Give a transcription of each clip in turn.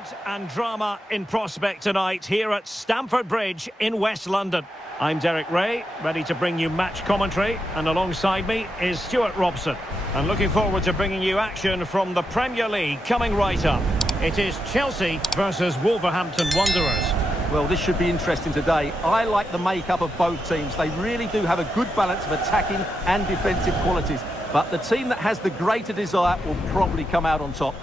excitement and drama in prospect tonight here at Stamford Bridge in West London. I'm Derek Ray, ready to bring you match commentary, and alongside me is Stuart Robson. And looking forward to bringing you action from the Premier League coming right up. It is Chelsea versus Wolverhampton Wanderers. Well, this should be interesting today. I like the makeup of both teams. They really do have a good balance of attacking and defensive qualities. But the team that has the greater desire will probably come out on top.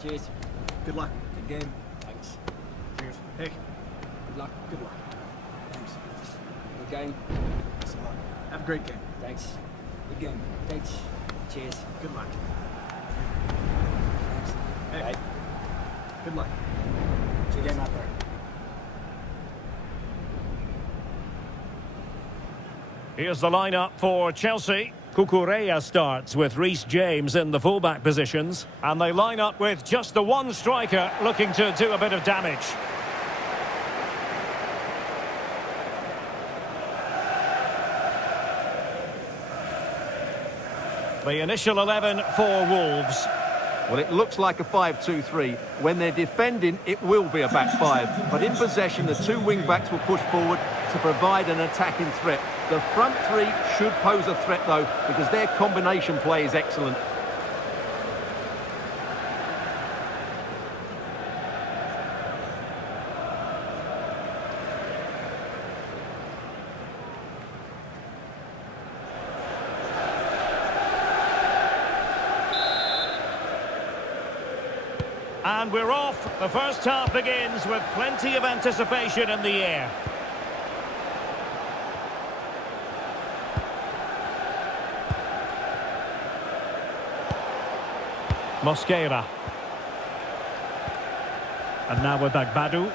Cheers. Good luck. Good game. Thanks. Cheers. Hey. Good luck. Good luck. Thanks. Good game. Thanks a lot. Have a great game. Thanks. Good game. Thanks. Cheers. Good luck. Thanks. Hey. Bye. Good luck. Good game out there. Here's the lineup for Chelsea. Cucurella starts with Reece James in the fullback positions. And they line up with just the one striker looking to do a bit of damage. The initial 11 for Wolves. Well, it looks like a 5-2-3. When they're defending, it will be a back five. But in possession, the two wing-backs will push forward to provide an attacking threat. The front three should pose a threat, though, because their combination play is excellent. And we're off. The first half begins with plenty of anticipation in the air. Mosquera. And now with Agbadu.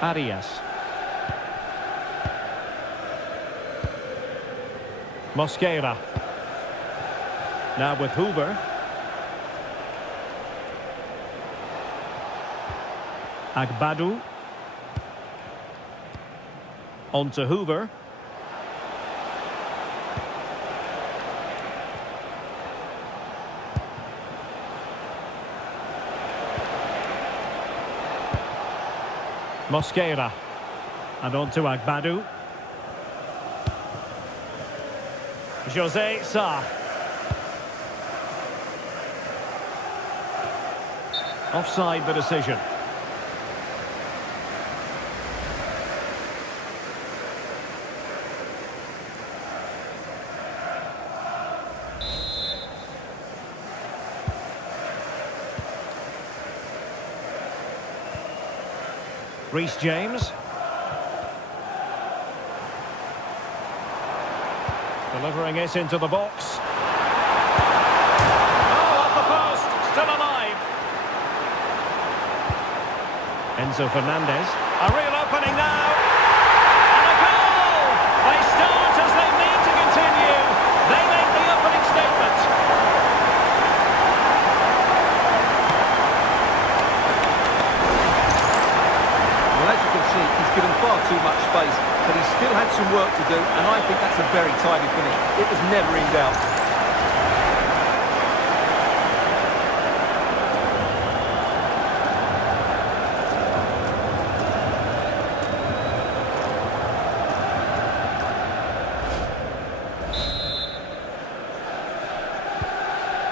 Arias. Mosquera. Now with Hoover. Agbadu. On to Hoover. Mosquera. And on to Agbadu. Jose Sa. Offside the decision. Reece James. Delivering it into the box. Oh, off the post. Still alive. Enzo Fernandez. A real opening now. And a goal! They start as they need to continue. They make the opening statement. As you can see, he's given far too much space, but he still had some work to do, and I think that's a very tidy finish. It was never in doubt.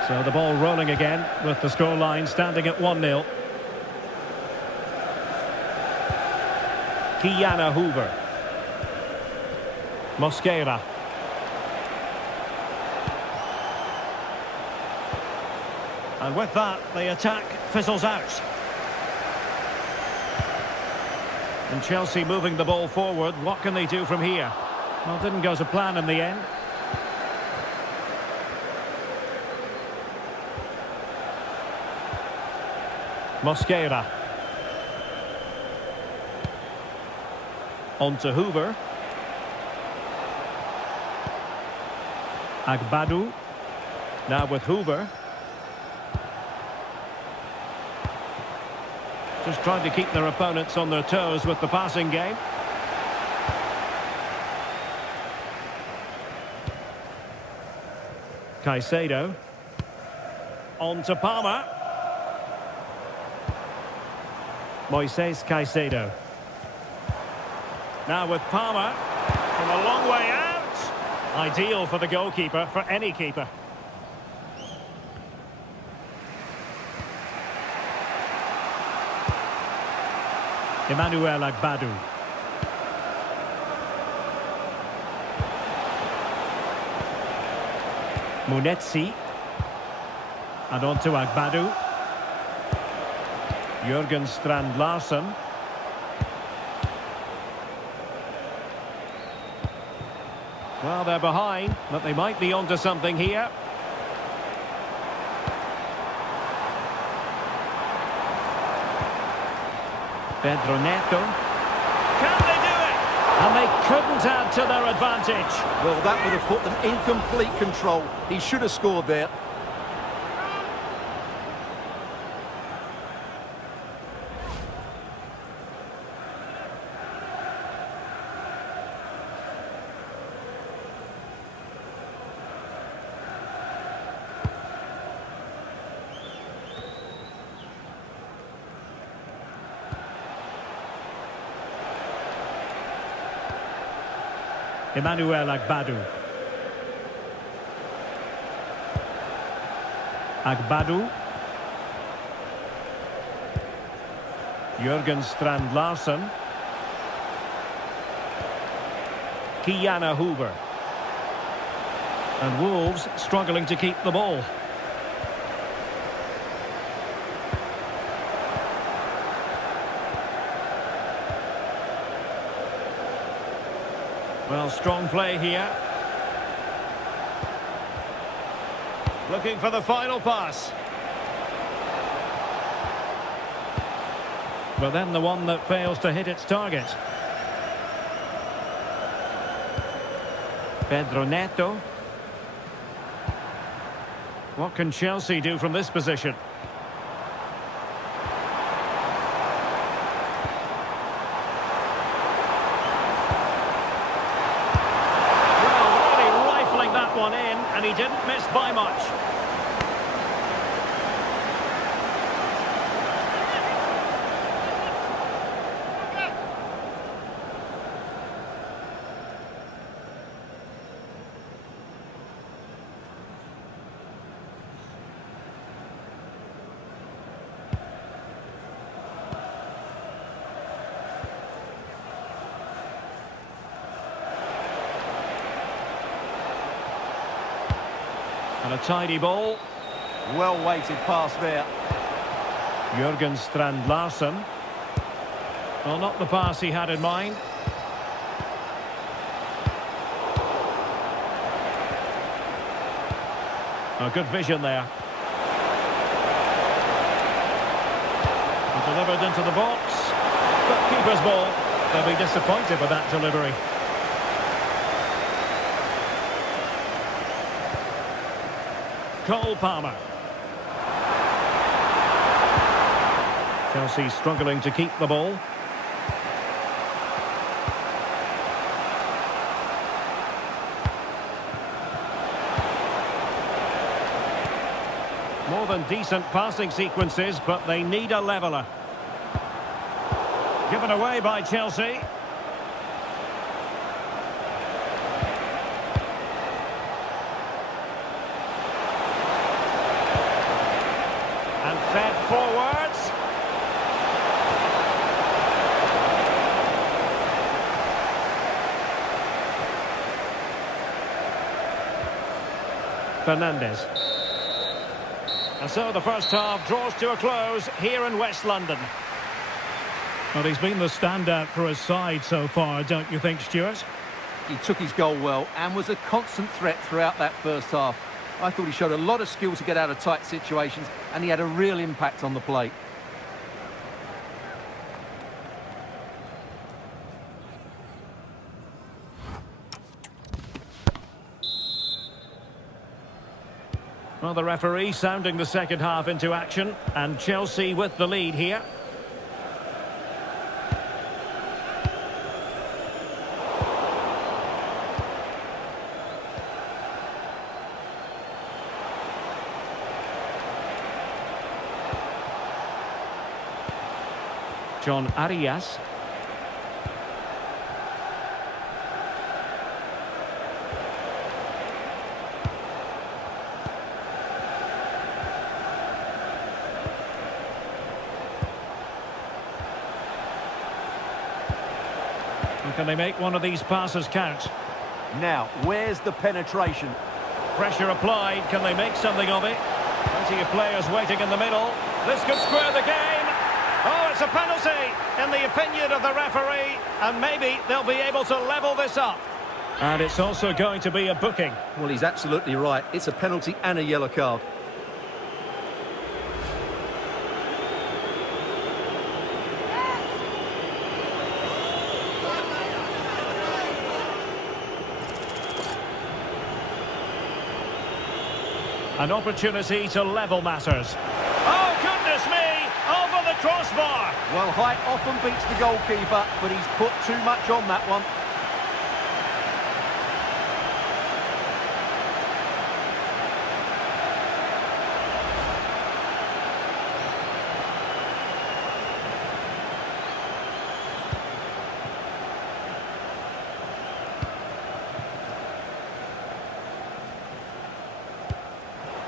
So the ball rolling again with the scoreline standing at 1-0. Kiana Hoover. Mosquera. And with that, the attack fizzles out. And Chelsea moving the ball forward. What can they do from here? Well, didn't go to plan in the end. Mosquera. On to Hoover. Agbadu. Now with Hoover. Just trying to keep their opponents on their toes with the passing game. Caicedo. On to Palmer. Moises Caicedo. Now with Palmer. From a long way out. Ideal for the goalkeeper, for any keeper. Emmanuel Agbadu. Munetsi. And on to Agbadu. Jurgen Strand Larsen. Well, they're behind, but they might be onto something here. Pedro Neto. Can they do it? And they couldn't add to their advantage. Well, that would have put them in complete control. He should have scored there. Emmanuel Agbadu. Agbadu. Jurgen Strand Larsen. Kiana Hoover. And Wolves struggling to keep the ball. Well, strong play here. Looking for the final pass. But then the one that fails to hit its target. Pedro Neto. What can Chelsea do from this position? And he didn't miss by much. And a tidy ball. Well-weighted pass there. Jurgen Strand Larsen. Well, not the pass he had in mind. A good vision there. And delivered into the box. But keeper's ball. They'll be disappointed with that delivery. Cole Palmer. Chelsea struggling to keep the ball. More than decent passing sequences, but they need a leveller. Given away by Chelsea. And fed forwards. Fernandes. And so the first half draws to a close here in West London. Well, he's been the standout for his side so far, don't you think, Stuart? He took his goal well and was a constant threat throughout that first half. I thought he showed a lot of skill to get out of tight situations, and he had a real impact on the plate. Well, the referee sounding the second half into action, and Chelsea with the lead here. John Arias. Can they make one of these passes count? Now, where's the penetration? Pressure applied. Can they make something of it? Plenty of players waiting in the middle. This could square the game. Oh, it's a penalty in the opinion of the referee. And maybe they'll be able to level this up. And it's also going to be a booking. Well, he's absolutely right. It's a penalty and a yellow card. An opportunity to level matters. Oh, goodness me! Over the crossbar! Well, height often beats the goalkeeper, but he's put too much on that one.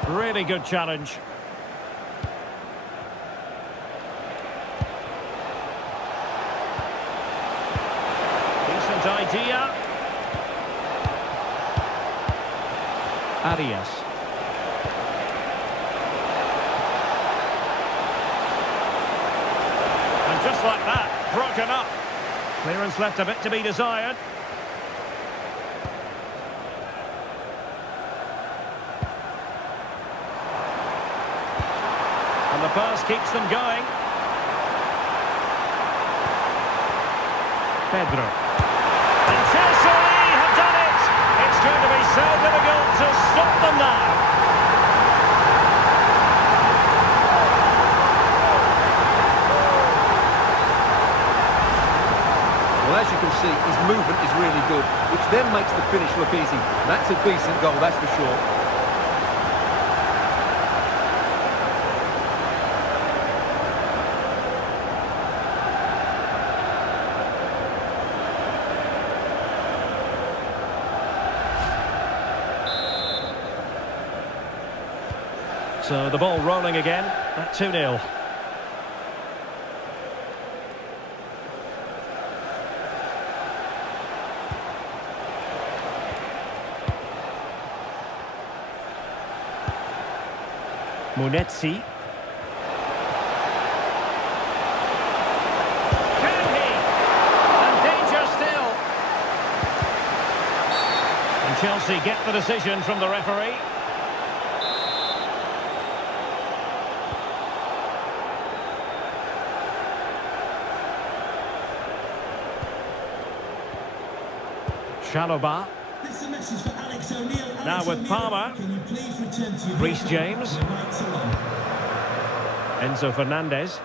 Really good challenge. Decent idea. Arias. And just like that, broken up. Clearance left a bit to be desired. And the pass keeps them going. Pedro. And Chelsea have done it! It's going to be so difficult to stop them now. Well, as you can see, his movement is really good, which then makes the finish look easy. That's a decent goal, that's for sure. So the ball rolling again at 2-0. Munetsi. Can he? And danger still. And Chelsea get the decision from the referee. Chalobah. This is a message for Alex O'Neill. Now with Palmer. Can you please return to your Reece James. Enzo Fernandez.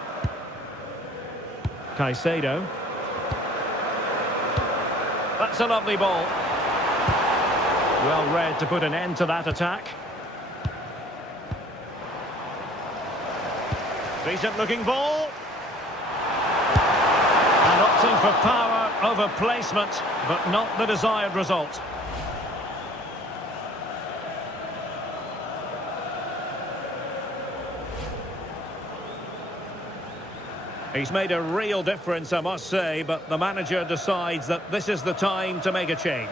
Caicedo. That's a lovely ball. Well read to put an end to that attack. Decent looking ball. And opting for power over placement, but not the desired result. He's made a real difference, I must say, but the manager decides that this is the time to make a change.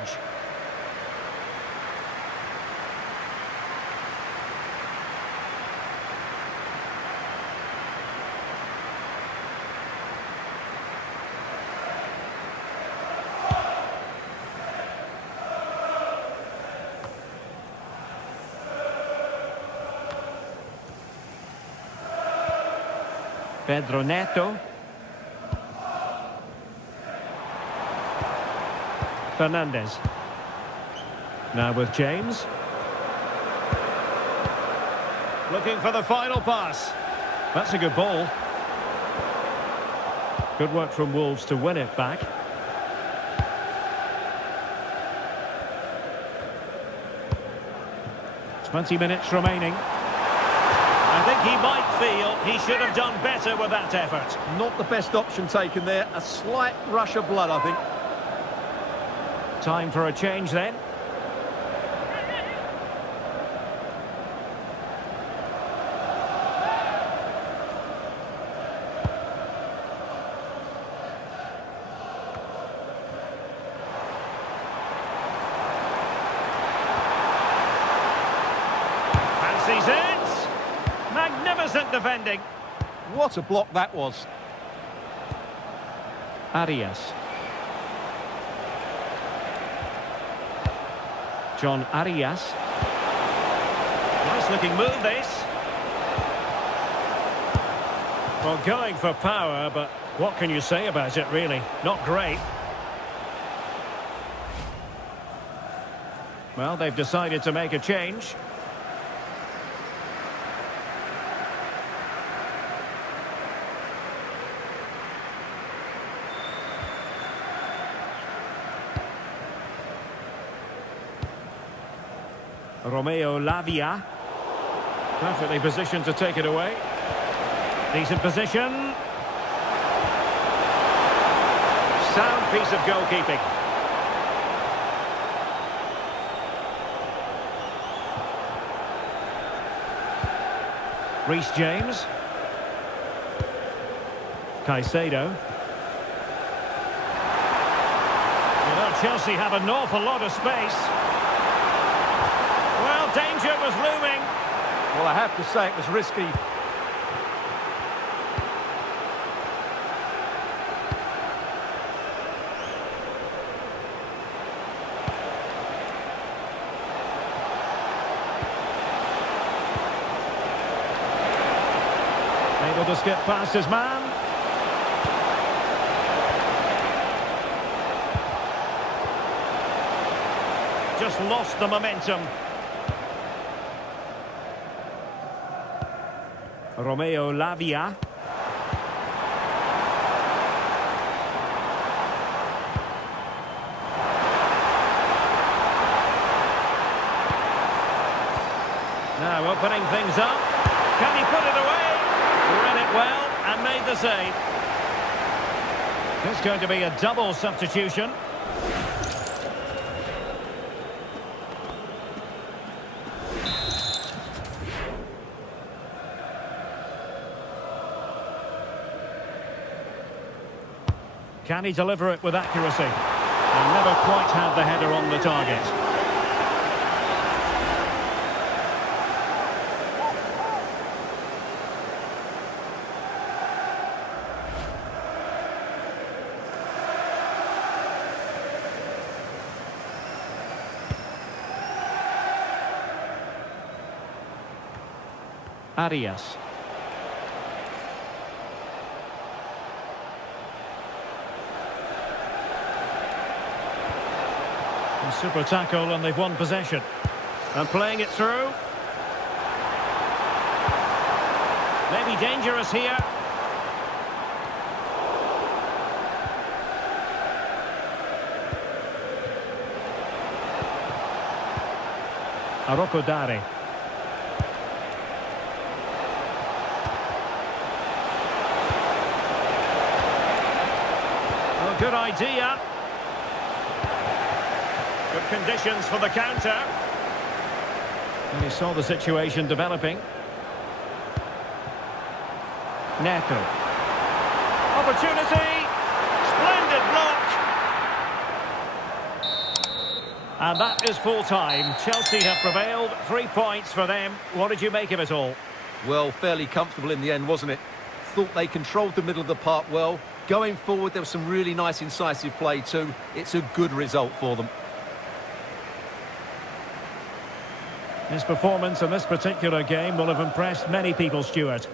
Pedro Neto. Fernandez. Now with James. Looking for the final pass. That's a good ball. Good work from Wolves to win it back. "20 minutes remaining. I think he might feel he should have done better with that effort. Not the best option taken there. A slight rush of blood, I think. Time for a change then. Fancies it. Magnificent defending. What a block that was. Arias. John Arias. Nice looking move this. Well, going for power, but what can you say about it really? Not great. Well, they've decided to make a change. Romeo Lavia. Perfectly positioned to take it away. Decent position. Sound piece of goalkeeping. Reece James. Caicedo. You know, Chelsea have an awful lot of space. Well, danger was looming. Well, I have to say it was risky. Able to skip past his man. Just lost the momentum. Romeo Lavia. Now opening things up. Can he put it away? Read it well and made the save. It's going to be a double substitution. Can he deliver it with accuracy? And never quite had the header on the target. Arias. Super tackle and they've won possession. And playing it through. Maybe dangerous here. Arokodare. Oh, good idea. Good conditions for the counter. And he saw the situation developing. Neto. Opportunity. Splendid block. And that is full time. Chelsea have prevailed. 3 points for them. What did you make of it all? Well, fairly comfortable in the end, wasn't it? Thought they controlled the middle of the park well. Going forward, there was some really nice incisive play too. It's a good result for them. His performance in this particular game will have impressed many people, Stuart.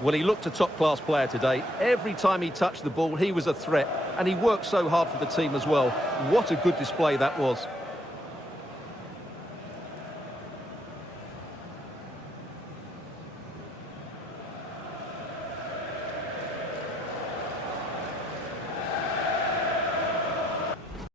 Well, he looked a top-class player today. Every time he touched the ball, he was a threat. And he worked so hard for the team as well. What a good display that was.